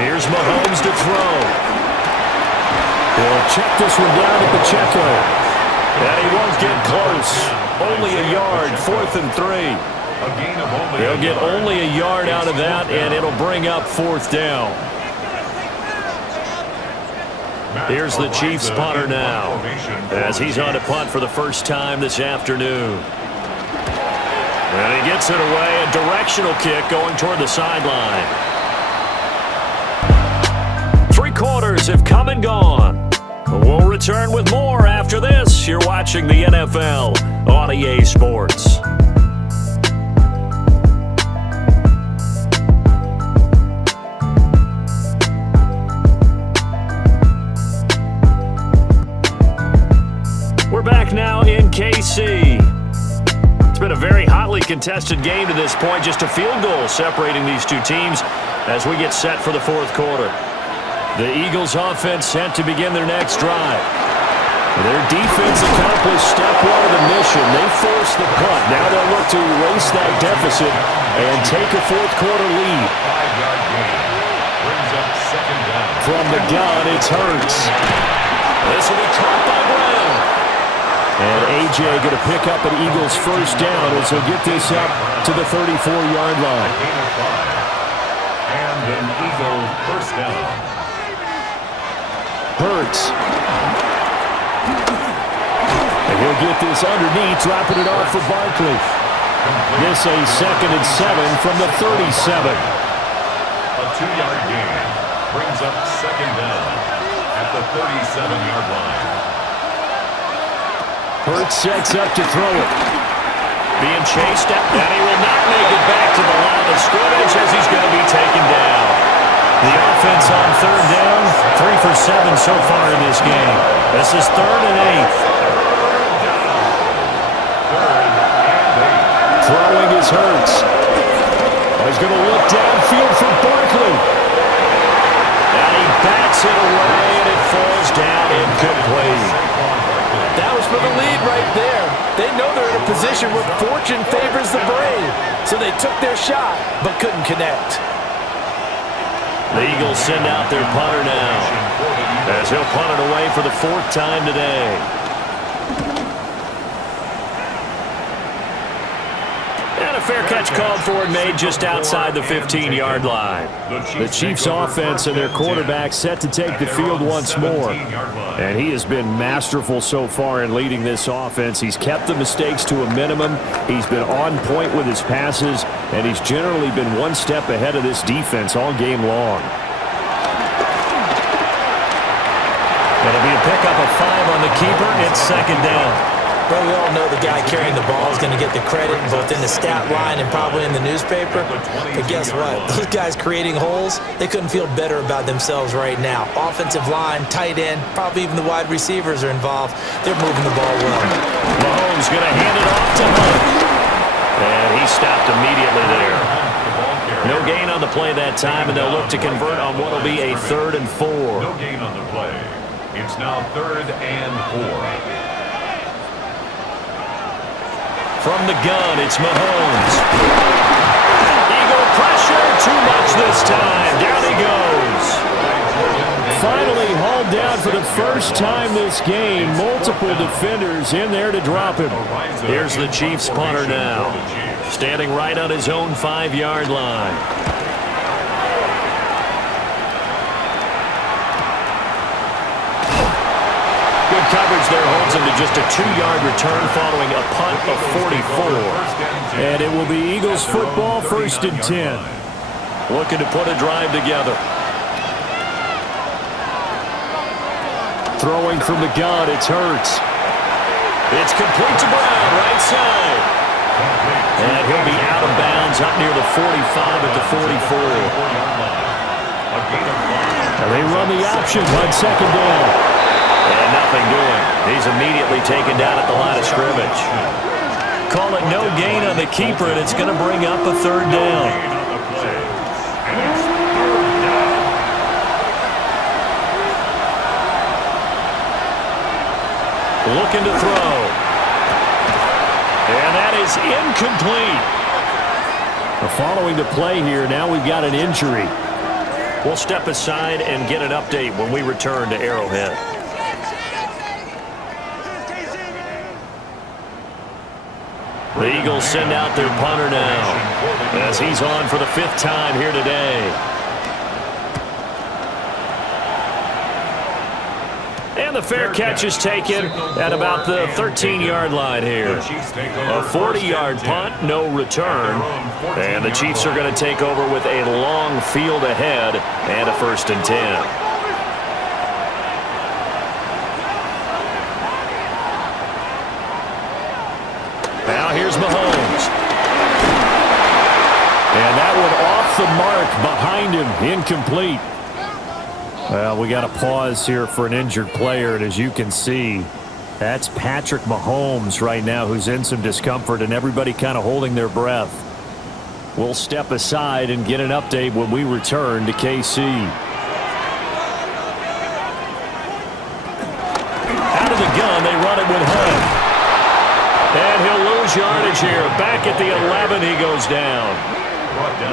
Here's Mahomes to throw. He'll check this one down to Pacheco. And he won't get close. Only a yard. 4th and 3. They'll get only a yard out of that, and it'll bring up 4th down. Here's the Chiefs punter now, as he's on to punt for the first time this afternoon. And he gets it away, a directional kick going toward the sideline. 3 quarters have come and gone. We'll return with more after this. You're watching the NFL on EA Sports. We're back now in KC. It's been a very hotly contested game to this point. Just a field goal separating these two teams as we get set for the 4th quarter. The Eagles offense set to begin their next drive. Their defense accomplished step 1 of the mission. They forced the punt. Now they'll look to erase that deficit and take a 4th quarter lead. 5-yard gain. Brings up 2nd down. From the gun, it's Hurts. This will be caught by Brown. And A.J. going to pick up an Eagles first down as he'll get this up to the 34-yard line. And an Eagle first down. Hurts. And he'll get this underneath, dropping it off for Barkley. This a 2nd and 7 from the 37. A 2-yard gain brings up 2nd down at the 37-yard line. Hurts sets up to throw it. Being chased up, and he will not make it back to the line of scrimmage as he's going to be taken down. The offense on 3rd down, 3 for 7 so far in this game. This is 3rd and 8. Throwing is Hurts. He's going to look downfield for Barkley. And he bats it away, and it falls down incomplete. That was for the lead right there. They know they're in a position where fortune favors the brave. So they took their shot, but couldn't connect. The Eagles send out their punter now, as he'll punt it away for the 4th time today. And a fair catch called for and made just outside the 15-yard line. The Chiefs offense and their quarterback set to take the field once more. And he has been masterful so far in leading this offense. He's kept the mistakes to a minimum. He's been on point with his passes, and he's generally been one step ahead of this defense all game long. It'll be a pickup of 5 on the keeper. It's 2nd down. Well, we all know the guy carrying the ball is going to get the credit both in the stat line and probably in the newspaper. But guess what? Those guys creating holes, they couldn't feel better about themselves right now. Offensive line, tight end, probably even the wide receivers are involved. They're moving the ball well. Mahomes going to hand it off to Hunt. And he stopped immediately there. No gain on the play that time, and they'll look to convert on what will be a 3rd and 4. No gain on the play. It's now 3rd and 4. From the gun, it's Mahomes. Eagle pressure, too much this time. Down he goes. Finally hauled down for the first time this game. Multiple defenders in there to drop him. Here's the Chiefs punter now, standing right on his own 5-yard line. Good coverage there holds him to just a 2-yard return following a punt of 44. And it will be Eagles football, 1st and 10. Looking to put a drive together. Throwing from the gun, it's Hurts. It's complete to Brown, right side. And he'll be out of bounds up near the 45 at the 44. And they run the option on 2nd down. And nothing doing. He's immediately taken down at the line of scrimmage. Call it no gain on the keeper, and it's going to bring up a 3rd down. Looking to throw. And that is incomplete. Following the play here, now we've got an injury. We'll step aside and get an update when we return to Arrowhead. The Eagles send out their punter now as he's on for the 5th time here today. And the fair catch is taken at about the 13-yard line here. A 40-yard punt, no return. And the Chiefs are going to take over with a long field ahead and a 1st and 10. Now here's Mahomes. And that one off the mark behind him, incomplete. Well, we got to pause here for an injured player, and as you can see, that's Patrick Mahomes right now who's in some discomfort, and everybody kind of holding their breath. We'll step aside and get an update when we return to KC. Out of the gun, they run it with Hunt. And he'll lose yardage here. Back at the 11, he goes down.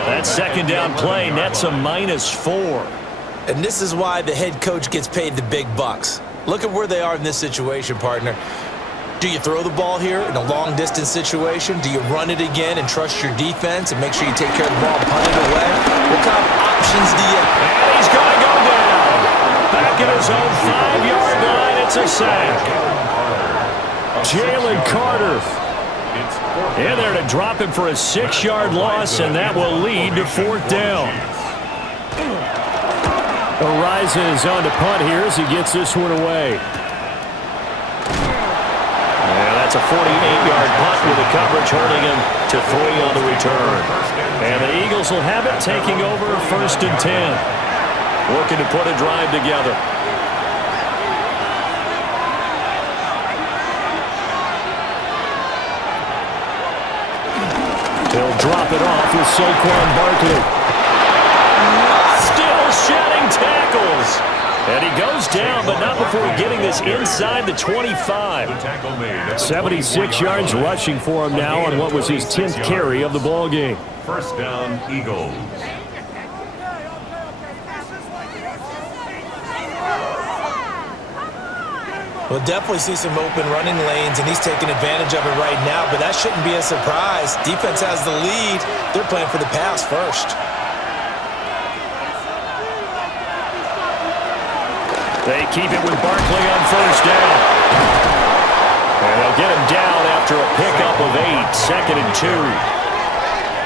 That 2nd down play nets a -4. And this is why the head coach gets paid the big bucks. Look at where they are in this situation, partner. Do you throw the ball here in a long-distance situation? Do you run it again and trust your defense and make sure you take care of the ball and punt it away? What kind of options do you have? And he's going to go down. Back at his own 5-yard line, it's a sack. Jalen Carter in there to drop him for a 6-yard loss, and that will lead to 4th down. Horizon is on to punt here as he gets this one away. And that's a 48-yard punt with the coverage hurting him to 3 on the return. And the Eagles will have it, taking over 1st and 10. Looking to put a drive together. He'll drop it off with Saquon Barkley. Still shedding tackles. And he goes down, but not before getting this inside the 25. 76 yards rushing for him now on what was his 10th carry of the ball game. 1st down, Eagles. We'll definitely see some open running lanes, and he's taking advantage of it right now, but that shouldn't be a surprise. Defense has the lead. They're playing for the pass first. They keep it with Barkley on 1st down. And they'll get him down after a pickup of 8, 2nd and 2.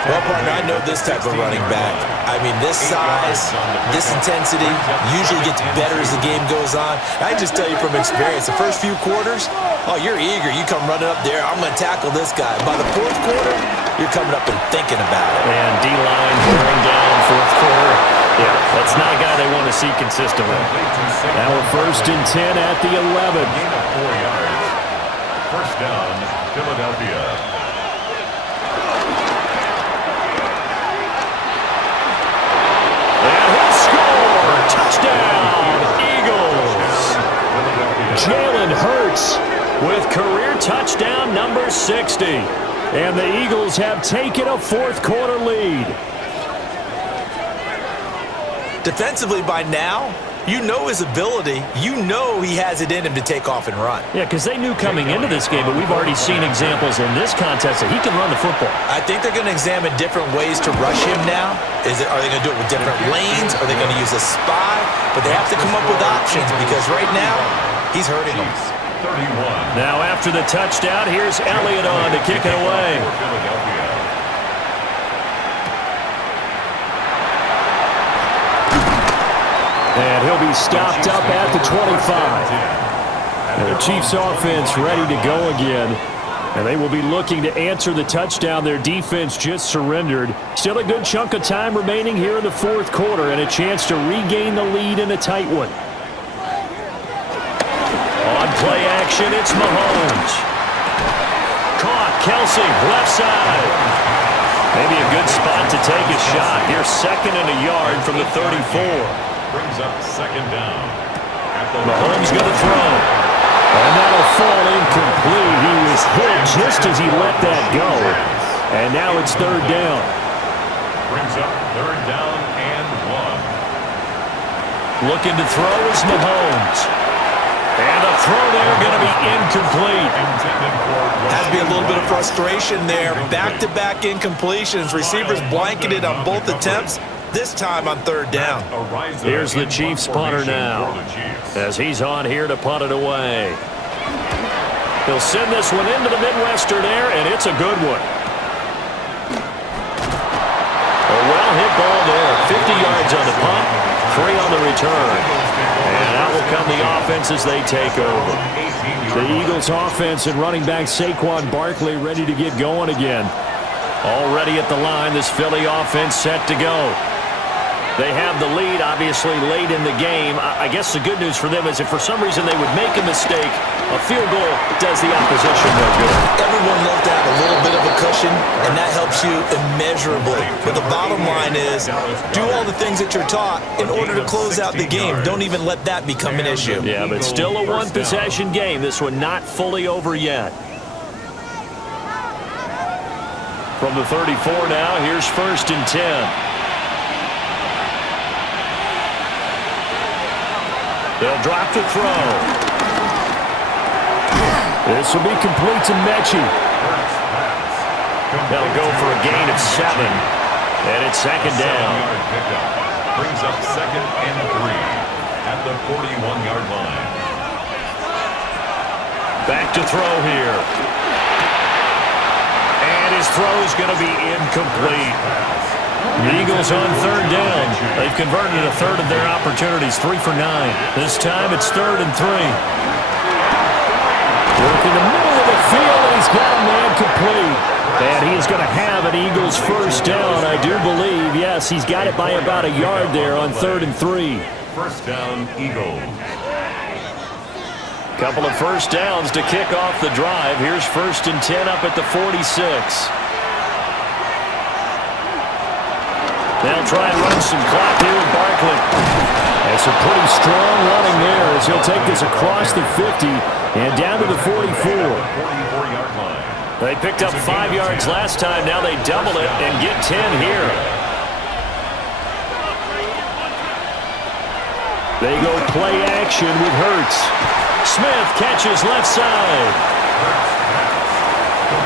Well, partner, I know this type of running back. I mean, this size, this intensity usually gets better as the game goes on. I just tell you from experience, the first few quarters, oh, you're eager. You come running up there, I'm going to tackle this guy. By the fourth quarter, you're coming up and thinking about it. And D-line bearing down fourth quarter. Yeah, that's not a guy they want to see consistently. Now we're 1st and 10 at the 11. Gain of 4 yards. First down, Philadelphia. Touchdown, Eagles. Jalen Hurts with career touchdown number 60. And the Eagles have taken a fourth quarter lead. Defensively by now, you know his ability. You know he has it in him to take off and run. Yeah, because they knew coming into this game, but we've already seen examples in this contest that he can run the football. I think they're going to examine different ways to rush him now. Are they going to do it with different lanes? Are they going to use a spy? But they have to come up with options because right now, he's hurting them. 31. Now after the touchdown, here's Elliott on to kick it away. And he'll be stopped up at the 25. And the Chiefs offense ready to go again. And they will be looking to answer the touchdown their defense just surrendered. Still a good chunk of time remaining here in the fourth quarter and a chance to regain the lead in a tight one. On play action, it's Mahomes. Caught, Kelsey, left side. Maybe a good spot to take a shot. Here's 2nd and a yard from the 34. Brings up 2nd down. Mahomes going to throw. And that'll fall incomplete. He was hit just as he let that go. And now it's 3rd down. Brings up 3rd down and 1. Looking to throw is Mahomes. And the throw there going to be incomplete. Has to be a little bit of frustration there. Back-to-back incompletions. Receivers blanketed on both attempts. This time on 3rd down. Here's the Chiefs punter now as he's on here to punt it away. He'll send this one into the Midwestern air, and it's a good one. A well-hit ball there. 50 yards on the punt, 3 on the return. And out will come the offense as they take over. The Eagles offense and running back Saquon Barkley ready to get going again. Already at the line, this Philly offense set to go. They have the lead, obviously, late in the game. I guess the good news for them is if for some reason they would make a mistake, a field goal does the opposition no good. Everyone loves to have a little bit of a cushion, and that helps you immeasurably. But the bottom line is, do all the things that you're taught in order to close out the game. Don't even let that become an issue. Yeah, but still a one-possession game. This one not fully over yet. From the 34 now, here's 1st and 10. They'll drop the throw. This will be complete to Mechie. They'll go for a gain of 7. And it's 2nd down. Brings up 2nd and 3 at the 41-yard line. Back to throw here. And his throw is going to be incomplete. The Eagles on 3rd down. They've converted a third of their opportunities, 3 for 9. This time it's 3rd and 3. Work in the middle of the field, and he's got a man complete. And he is going to have an Eagles first down, I do believe. Yes, he's got it by about a yard there on 3rd and 3. First down, Eagles. Couple of first downs to kick off the drive. Here's 1st and 10 up at the 46. They'll try and run some clock here with Barkley. That's a pretty strong running there as he'll take this across the 50 and down to the 44. 44-yard line. They picked up 5 yards last time. Now they double it and get 10 here. They go play action with Hurts. Smith catches left side.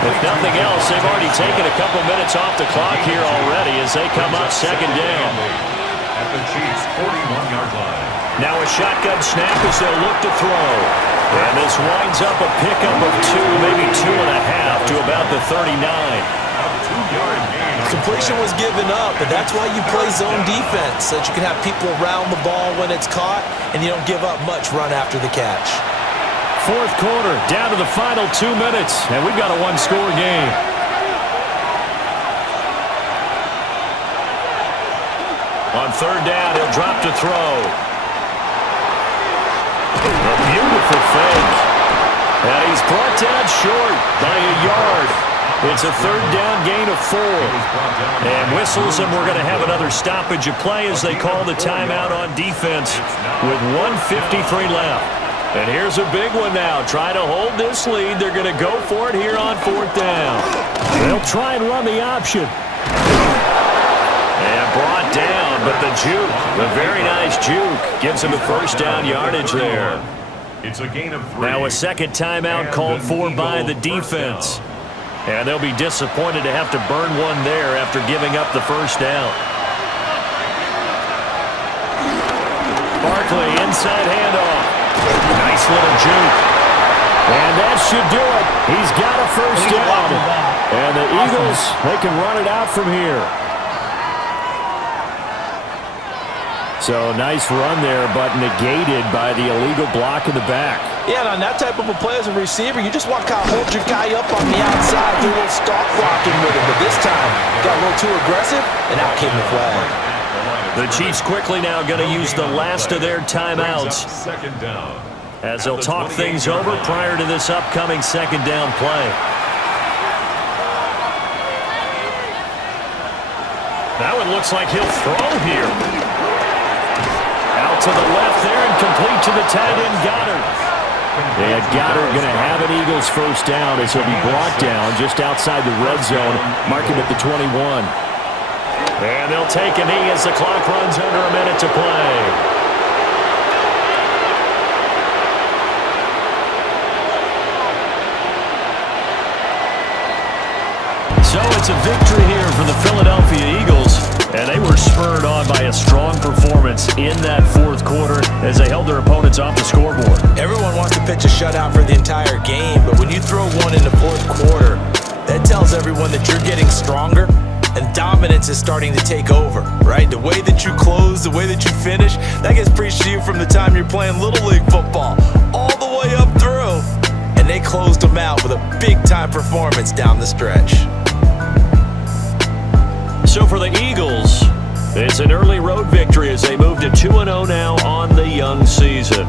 If nothing else, they've already taken a couple minutes off the clock here already as they come up 2nd down. At the Chiefs' 41-yard line. Now a shotgun snap as they'll look to throw. And this winds up a pickup of 2, maybe 2.5 to about the 39. A 2-yard gain. completion was given up, but that's why you play zone defense, so that you can have people around the ball when it's caught, and you don't give up much run after the catch. Fourth quarter, down to the final 2 minutes, and we've got a one-score game. On third down, he'll drop to throw. A beautiful fake. And he's brought down short by a yard. It's a third down gain of 4. And whistles, and we're going to have another stoppage of play as they call the timeout on defense with 1:53 left. And here's a big one now. Try to hold this lead. They're going to go for it here on fourth down. They'll try and run the option. And brought down, but the juke, a very nice juke, gives him a first down yardage there. It's a gain of 3. Now a second timeout called for by the defense. And they'll be disappointed to have to burn one there after giving up the first down. Barkley, inside handoff. Nice little juke. And that should do it. He's got a first down. And the Eagles, they can run it out from here. So nice run there, but negated by the illegal block in the back. Yeah, and on that type of a play as a receiver, you just want to kind of hold your guy up on the outside, do a little stalk blocking with him. But this time, got a little too aggressive, and out came the flag. The Chiefs quickly now going to use the last of their timeouts Second down. as they'll talk things over prior to this upcoming second down play. That one looks like he'll throw here. Out to the left there and complete to the tight end, Goddard. And Goddard going to have an Eagles first down as he'll be brought down just outside the red zone, marking at the 21. And they'll take a knee as the clock runs under a minute to play. So it's a victory here for the Philadelphia Eagles, and they were spurred on by a strong performance in that fourth quarter as they held their opponents off the scoreboard. Everyone wants to pitch a shutout for the entire game, but when you throw one in the fourth quarter, that tells everyone that you're getting stronger and dominance is starting to take over, right? The way that you close, the way that you finish, that gets preached to you from the time you're playing Little League football all the way up through, and they closed them out with a big-time performance down the stretch. So for the Eagles, it's an early road victory as they move to 2-0 now on the young season.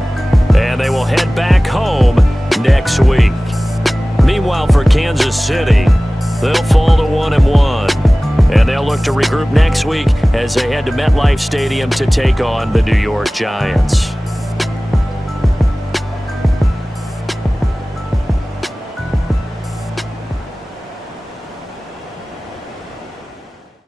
And they will head back home next week. Meanwhile, for Kansas City, they'll fall to 1-1. And they'll look to regroup next week as they head to MetLife Stadium to take on the New York Giants.